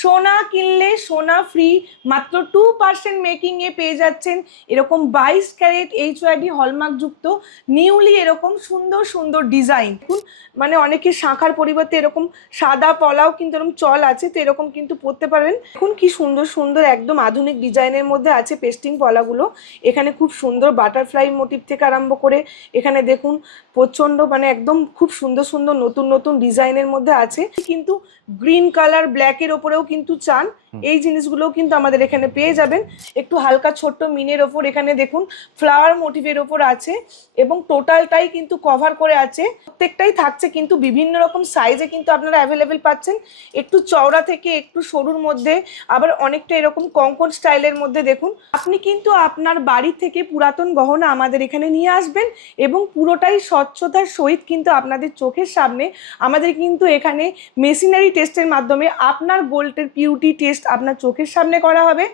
সোনা কিনলে সোনা ফ্রি মাত্র 2% মেকিং এ পেয়ে যাচ্ছেন এরকম 22 ক্যারেট এইচওআইডি হলমার্ক যুক্ত নিউলি এরকম সুন্দর সুন্দর ডিজাইন। মানে অনেকে শাঁখার পরিবর্তে এরকম সাদা পলাও কিন্তু এরকম চল আছে, তো এরকম কিন্তু পরতে পারবেন। দেখুন কি সুন্দর সুন্দর একদম আধুনিক ডিজাইনের মধ্যে আছে পেস্টিং পলাগুলো। এখানে খুব সুন্দর বাটারফ্লাই মোটিভ থেকে আরম্ভ করে এখানে দেখুন প্রচন্ড মানে একদম খুব সুন্দর সুন্দর নতুন নতুন ডিজাইনের মধ্যে আছে। কিন্তু গ্রিন কালার ব্ল্যাকের ওপরেও কিন্তু চান, এই জিনিসগুলোও কিন্তু আমাদের এখানে পেয়ে যাবেন। একটু হালকা ছোট্ট মিনের ওপর এখানে দেখুন ফ্লাওয়ার মোটিভের ওপর আছে এবং টোটালটাই কিন্তু কভার করে আছে। প্রত্যেকটাই থাকছে কিন্তু বিভিন্ন রকম সাইজে কিন্তু আপনারা অ্যাভেলেবেল পাচ্ছেন, একটু চওড়া থেকে একটু সরুর মধ্যে, আবার অনেকটা এরকম কঙ্কন স্টাইলের মধ্যে। দেখুন আপনি কিন্তু আপনার বাড়ি থেকে পুরাতন গহনা আমাদের এখানে নিয়ে আসবেন এবং পুরোটাই স্বচ্ছতার সহিত কিন্তু আপনাদের চোখের সামনে আমাদের কিন্তু এখানে মেশিনারি টেস্টের মাধ্যমে আপনার গোল্ডের পিউরিটি টেস্ট আপনার চোখের সামনে করা হবে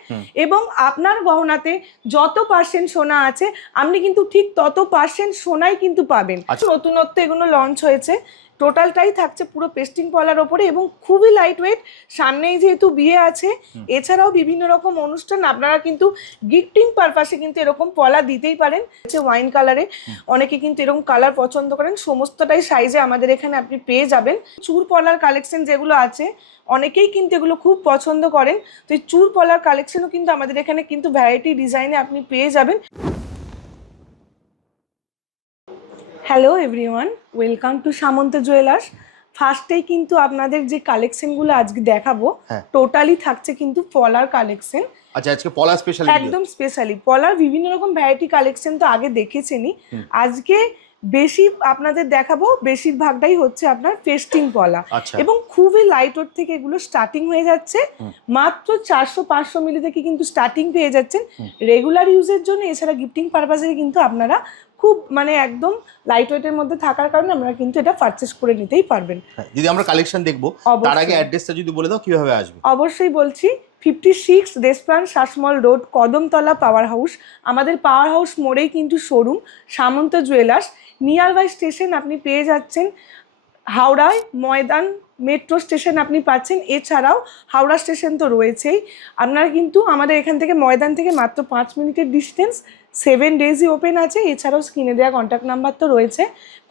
এবং আপনার গহনাতে যত পার্সেন্ট সোনা আছে আপনি কিন্তু ঠিক তত পার্সেন্ট সোনাই কিন্তু পাবেন। নতুনত্ব এগুলো লঞ্চ হয়েছে, টোটালটাই থাকছে পুরো পেস্টিং পলার ওপরে এবং খুবই লাইট ওয়েট। সামনেই যেহেতু বিয়ে আছে, এছাড়াও বিভিন্ন রকম অনুষ্ঠান আপনারা কিন্তু গিফটিং পারপাসে কিন্তু এরকম পলা দিতেই পারেন। ওয়াইন কালারে অনেকে কিন্তু এরকম কালার পছন্দ করেন, সমস্তটাই সাইজে আমাদের এখানে আপনি পেয়ে যাবেন। চুর পলার কালেকশন যেগুলো আছে অনেকেই কিন্তু এগুলো খুব পছন্দ করেন, তো এই চুর পলার কালেকশনও কিন্তু আমাদের এখানে কিন্তু ভ্যারাইটি ডিজাইনে আপনি পেয়ে যাবেন। Hello everyone, welcome to Samanta jewellers. ফার্স্টেই কিন্তু আপনাদের যে কালেকশনগুলো আজকে দেখাবো টোটালি থাকছে কিন্তু পলার কালেকশন। আচ্ছা, আজকে পলা স্পেশাল, একদম স্পেশালি পলার বিভিন্ন রকম ভ্যারাইটি কালেকশন তো আগে দেখেছেনই, আজকে বেশি আপনাদের দেখাবো বেশিরভাগটাই হচ্ছে আপনার পেস্টিং পলা এবং খুবই লাইট ওয়েট থেকে এগুলো স্টার্টিং হয়ে যাচ্ছে। মাত্র 400-500 মিলি থেকে কিন্তু স্টার্টিং পেয়ে যাচ্ছেন রেগুলার ইউজের জন্য। এছাড়া গিফটিং পারপাসে কিন্তু আপনারা খুব মানে একদম লাইট ওয়েটের মধ্যে থাকার কারণে আমরা কিন্তু এটা পারচেজ করে নিতেই পারবেন। যদি আমরা কালেকশন দেখবো তার আগে অ্যাড্রেসটা যদি বলে দাও কিভাবে আসবে। অবশ্যই বলছি, 56 Deshapran Sasmal road, Kadamtala power house. আমাদের পাওয়ার হাউস মোড়েই কিন্তু showroom Samanta jewellers. Nearby station আপনি পেয়ে যাচ্ছেন হাওড়ায় ময়দান মেট্রো স্টেশন আপনি পাচ্ছেন, এছাড়াও হাওড়া স্টেশন তো রয়েছেই। আপনারা কিন্তু আমাদের এখান থেকে ময়দান থেকে মাত্র 5 মিনিটের ডিস্টেন্স, 7 ডেজই ওপেন আছে। এছাড়াও স্ক্রিনে দেওয়া কন্ট্যাক্ট নাম্বার তো রয়েছে,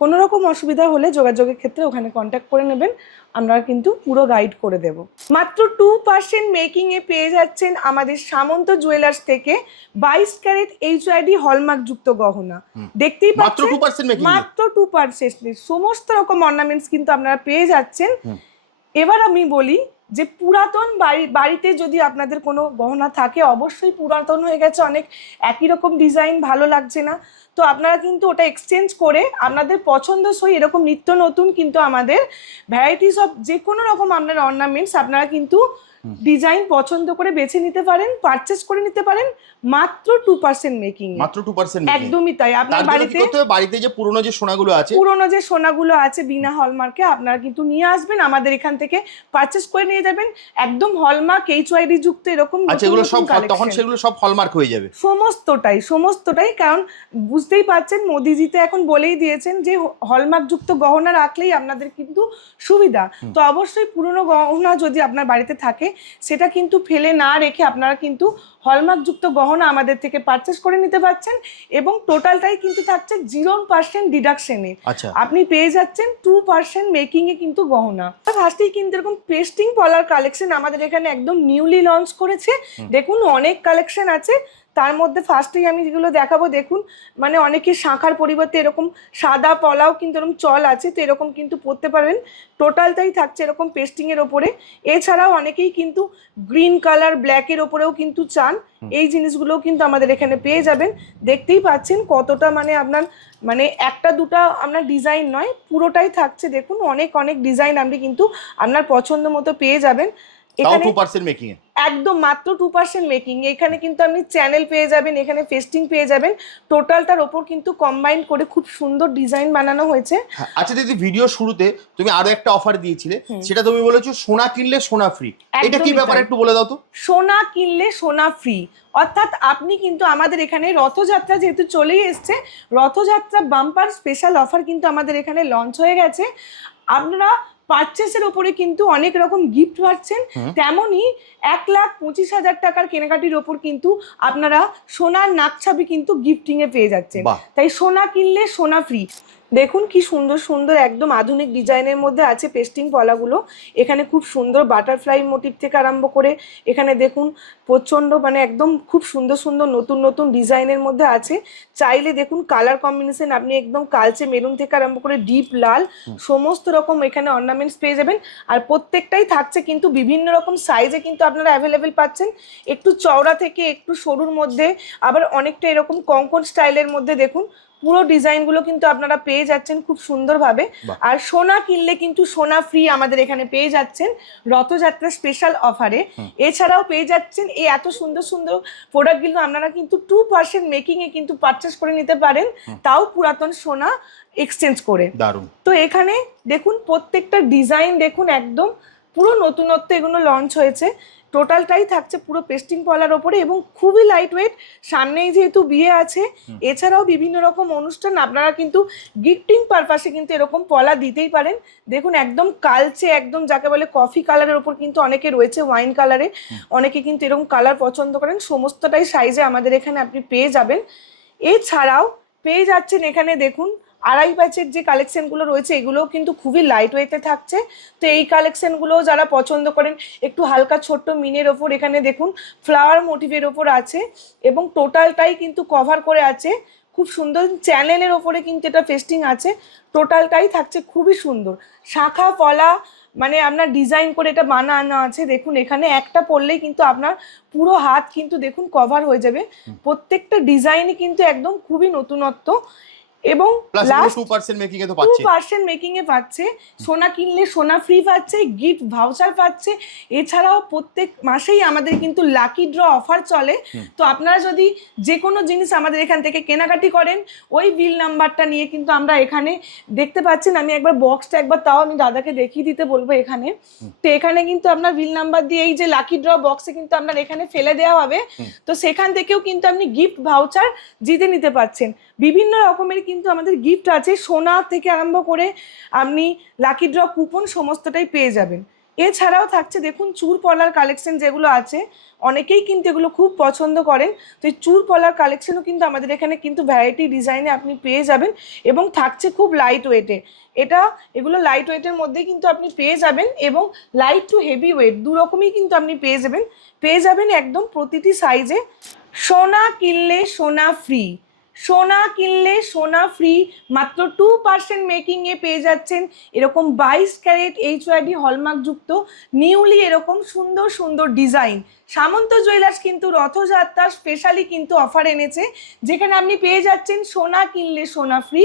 কোনো রকম অসুবিধা হলে যোগাযোগের ক্ষেত্রে ওখানে কন্ট্যাক্ট করে নেবেন, আমরা কিন্তু পুরো গাইড করে দেব। মাত্র 2% মেকিং এ পেয়ে যাচ্ছেন আমাদের সামন্ত জুয়েলার্স থেকে 22 ক্যারেট এইচওআইডি হলমার্ক যুক্ত গহনা। দেখতেই পাচ্ছেন মাত্র 2% সমস্ত রকম অর্নামেন্টস কিন্তু আপনারা পেয়ে যাচ্ছেন। এবার আমি বলি যে পুরাতন বাড়িতে যদি আপনাদের কোনো গহনা থাকে, অবশ্যই পুরাতন হয়ে গেছে অনেক, একই রকম ডিজাইন ভালো লাগছে না, তো আপনারা কিন্তু ওটা এক্সচেঞ্জ করে আপনাদের পছন্দসই এরকম নিত্য নতুন কিন্তু আমাদের ভ্যারাইটিস অফ যে কোনো রকম আপনার অর্নামেন্টস আপনারা কিন্তু ডিজাইন পছন্দ করে বেছে নিতে পারেন, পারচেজ করে নিতে পারেন মাত্র 2% মেকিং। মাত্র 2% একদমই তাই। আপনার বাড়িতে যে পুরনো যে সোনাগুলো আছে বিনা হলমার্কে আপনারা কিন্তু নিয়ে আসবেন, আমাদের এখান থেকে পারচেজ করে নিয়ে যাবেন। একদম হলমার্ক এইচওআইডি যুক্ত এরকম এগুলো সব তখন সেগুলো সব হলমার্ক হয়ে যাবে সমস্তটাই। কারণ বুঝতেই পারছেন মোদিজি তো এখন বলেই দিয়েছেন যে হলমার্ক যুক্ত গহনা রাখলেই আপনাদের কিন্তু সুবিধা। তো অবশ্যই পুরনো গহনা যদি আপনার বাড়িতে থাকে সেটা কিন্তু ফেলে না রেখে আপনারা কিন্তু হলমার্ক যুক্ত গহনা আমাদের থেকে পারচেজ করে নিতে পারছেন এবং টোটালটাই কিন্তু থাকছে 0% ডিডাকশনে। আপনি পেয়ে যাচ্ছেন 2% মেকিং এ কিন্তু গহনা। ফার্স্টেই কিন্তু এরকম পেস্টিং পলার কালেকশন আমাদের এখানে একদম নিউলি লঞ্চ করেছে। দেখুন অনেক কালেকশন আছে, তার মধ্যে ফার্স্টেই আমি যেগুলো দেখাবো দেখুন মানে অনেকে শাঁখার পরিবর্তে এরকম সাদা পলাও কিন্তু এরকম চল আছে, তো এরকম কিন্তু পরতে পারবেন। টোটালটাই থাকছে এরকম পেস্টিং এর ওপরে। এছাড়াও অনেকেই কিন্তু গ্রিন কালার ব্ল্যাকের ওপরেও কিন্তু চান, এই জিনিসগুলোও কিন্তু আমাদের এখানে পেয়ে যাবেন। দেখতেই পাচ্ছেন কতটা মানে আপনার মানে একটা দুটা আপনার ডিজাইন নয়, পুরোটাই থাকছে। দেখুন অনেক অনেক ডিজাইন আপনি কিন্তু আপনার পছন্দ মতো পেয়ে যাবেন। এখানে 2% মেকিং এ একদম মাত্র 2% মেকিং। এখানে কিন্তু আপনি চ্যানেল পেয়ে যাবেন, এখানে পেস্টিং পেয়ে যাবেন, টোটালটার ওপর কিন্তু কম্বাইন করে খুব সুন্দর ডিজাইন বানানো হয়েছে। আচ্ছা দিদি, ভিডিও শুরুতে তুমি আরো একটা অফার দিয়েছিলে, সেটা তুমি বলেছো সোনা কিনলে সোনা ফ্রি। এটা কি ব্যাপার একটু বলে দাও তো। সোনা কিনলে সোনা ফ্রি অর্থাৎ আপনি কিন্তু আমাদের এখানে রথযাত্রা যেহেতু চলেই এসছে, রথযাত্রা বাম্পার স্পেশাল অফার কিন্তু আমাদের এখানে লঞ্চ হয়ে গেছে। আপনারা পারচেসের ওপরে কিন্তু অনেক রকম গিফট পাচ্ছেন, তেমনই 1,25,000 টাকার কেনাকাটির ওপর কিন্তু আপনারা সোনার নাকছাবি কিন্তু গিফটিং এ পেয়ে যাচ্ছেন। তাই সোনা কিনলে সোনা ফ্রি। দেখুন কি সুন্দর সুন্দর একদম আধুনিক ডিজাইনের মধ্যে আছে পেস্টিং পলাগুলো। এখানে খুব সুন্দর বাটারফ্লাই মোটিভ থেকে আরম্ভ করে এখানে দেখুন প্রচন্ড মানে একদম খুব সুন্দর সুন্দর নতুন নতুন ডিজাইনের মধ্যে আছে। চাইলে দেখুন কালার কম্বিনেশন আপনি একদম কালচে মেরুন থেকে আরম্ভ করে ডিপ লাল সমস্ত রকম এখানে অর্নামেন্টস পেয়ে যাবেন। আর প্রত্যেকটাই থাকছে কিন্তু বিভিন্ন রকম সাইজে কিন্তু আপনারা অ্যাভেলেবেল পাচ্ছেন, একটু চওড়া থেকে একটু সরুর মধ্যে, আবার অনেকটা এরকম কঙ্কন স্টাইলের মধ্যে। দেখুন পুরো ডিজাইনগুলো কিন্তু আপনারা পেয়ে যাচ্ছেন খুব সুন্দরভাবে। আর সোনা কিনলে কিন্তু সোনা ফ্রি আমাদের এখানে পেয়ে যাচ্ছেন রথযাত্রা স্পেশাল অফারে। এছাড়াও পেয়ে যাচ্ছেন এই এত সুন্দর সুন্দর প্রোডাক্টগুলো আপনারা কিন্তু 2% মেকিংয়ে কিন্তু পারচেস করে নিতে পারেন, তাও পুরাতন সোনা এক্সচেঞ্জ করে। দারুণ। তো এখানে দেখুন প্রত্যেকটা ডিজাইন দেখুন একদম পুরো নতুনত্ব এগুলো লঞ্চ হয়েছে। টোটালটাই থাকছে পুরো পেস্টিং পলার ওপরে এবং খুবই লাইট ওয়েট। সামনেই যেহেতু বিয়ে আছে, এছাড়াও বিভিন্ন রকম অনুষ্ঠান আপনারা কিন্তু গিফটিং পারপাসে কিন্তু এরকম পলা দিতেই পারেন। দেখুন একদম কালচে একদম যাকে বলে কফি কালারের ওপর কিন্তু অনেকে রয়েছে, ওয়াইন কালারে অনেকে কিন্তু এরকম কালার পছন্দ করেন। সমস্তটাই সাইজে আমাদের এখানে আপনি পেয়ে যাবেন। এছাড়াও পেয়ে যাচ্ছেন এখানে দেখুন আড়াই প্যাচের যে কালেকশনগুলো রয়েছে এগুলোও কিন্তু খুবই লাইট ওয়েটে থাকছে। তো এই কালেকশনগুলো যারা পছন্দ করেন একটু হালকা ছোট্ট মিনের ওপর এখানে দেখুন ফ্লাওয়ার মোটিভের ওপর আছে এবং টোটালটাই কিন্তু কভার করে আছে খুব সুন্দর চ্যানেলের ওপরে কিন্তু এটা পেস্টিং আছে। টোটালটাই থাকছে খুবই সুন্দর শাখা পলা মানে আপনার ডিজাইন করে এটা বানানো আছে। দেখুন এখানে একটা পরলেই কিন্তু আপনার পুরো হাত কিন্তু দেখুন কভার হয়ে যাবে। প্রত্যেকটা ডিজাইনই কিন্তু একদম খুবই নতুনত্ব এবং 2% মেকিং এ তো পাচ্ছে, 2% মেকিং এ পাচ্ছে। সোনা কিনলে সোনা ফ্রি পাচ্ছে, গিফট ভাউচার পাচ্ছে। এছাড়াও প্রত্যেক মাসেই আমাদের কিন্তু লাকি ড্র অফার চলে। তো আপনারা যদি যে কোনো জিনিস আমাদের এখান থেকে কেনাকাটি করেন ওই বিল নাম্বারটা নিয়ে কিন্তু আমরা এখানে দেখতে পাচ্ছেন, আমি একবার বক্সটা একবার তাও আমি দাদাকে দেখিয়ে দিতে বলবো এখানে। তো এখানে কিন্তু আপনার বিল নাম্বার দিয়ে এই যে লাকি ড্র বক্সে কিন্তু আপনার এখানে ফেলে দেওয়া হবে। তো সেখান থেকেও কিন্তু আপনি গিফট ভাউচার জিতে নিতে পারছেন। বিভিন্ন রকমের কিন্তু আমাদের গিফট আছে, সোনা থেকে আরম্ভ করে আপনি লাকি ড্র কুপন সমস্তটাই পেয়ে যাবেন। এছাড়াও থাকছে দেখুন চুর পলার কালেকশন যেগুলো আছে অনেকেই কিন্তু এগুলো খুব পছন্দ করেন। তো এই চুর পলার কালেকশনও কিন্তু আমাদের এখানে কিন্তু ভ্যারাইটি ডিজাইনে আপনি পেয়ে যাবেন এবং থাকছে খুব লাইট ওয়েটে। এগুলো লাইট ওয়েটের মধ্যে কিন্তু আপনি পেয়ে যাবেন এবং লাইট টু হেভি ওয়েট দু রকমই কিন্তু আপনি পেয়ে যাবেন একদম প্রতিটি সাইজে। সোনা কিনলে সোনা ফ্রি, সোনা কিনলে সোনা ফ্রি মাত্র 2% মেকিং এ পেয়ে যাচ্ছেন এরকম 22 ক্যারেট HYD হলমার্ক যুক্ত নিউলি এরকম সুন্দর সুন্দর ডিজাইন। সামন্ত জুয়েলার্স কিন্তু রথযাত্রা স্পেশালি কিন্তু অফার এনেছে, যেখানে আপনি পেয়ে যাচ্ছেন সোনা কিনলে সোনা ফ্রি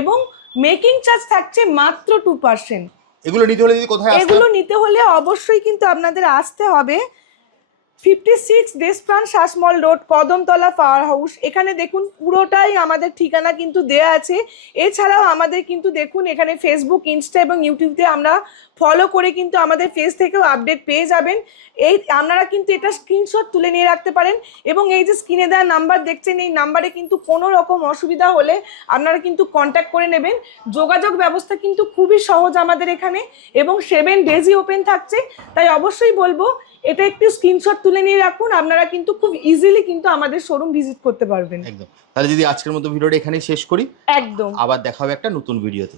এবং মেকিং চার্জ থাকছে মাত্র 2%। এগুলো নিতে হলে যদি কোথায় আসতে? এগুলো নিতে হলে অবশ্যই কিন্তু আপনাদের আসতে হবে 56 Deshapran Sasmal road, Kadamtala power house. এখানে দেখুন পুরোটাই আমাদের ঠিকানা কিন্তু দেয়া আছে। এছাড়াও আমাদের কিন্তু দেখুন এখানে ফেসবুক, ইনস্টা এবং ইউটিউবে আমরা ফলো করে কিন্তু আমাদের পেজ থেকেও আপডেট পেয়ে যাবেন। আপনারা কিন্তু এটা স্ক্রিনশট তুলে নিয়ে রাখতে পারেন এবং এই যে স্ক্রিনে দেওয়া নাম্বার দেখছেন এই নাম্বারে কিন্তু কোনো রকম অসুবিধা হলে আপনারা কিন্তু কন্ট্যাক্ট করে নেবেন। যোগাযোগ ব্যবস্থা কিন্তু খুবই সহজ আমাদের এখানে এবং 7 ডেজই ওপেন থাকছে। তাই অবশ্যই বলবো এটা একটু স্ক্রিনশট তুলে নিয়ে রাখুন, আপনারা কিন্তু খুব ইজিলি কিন্তু আমাদের শোরুম ভিজিট করতে পারবেন। একদম। তাহলে যদি আজকের মতো ভিডিওটা এখানেই শেষ করি, একদম আবার দেখা হবে একটা নতুন ভিডিওতে।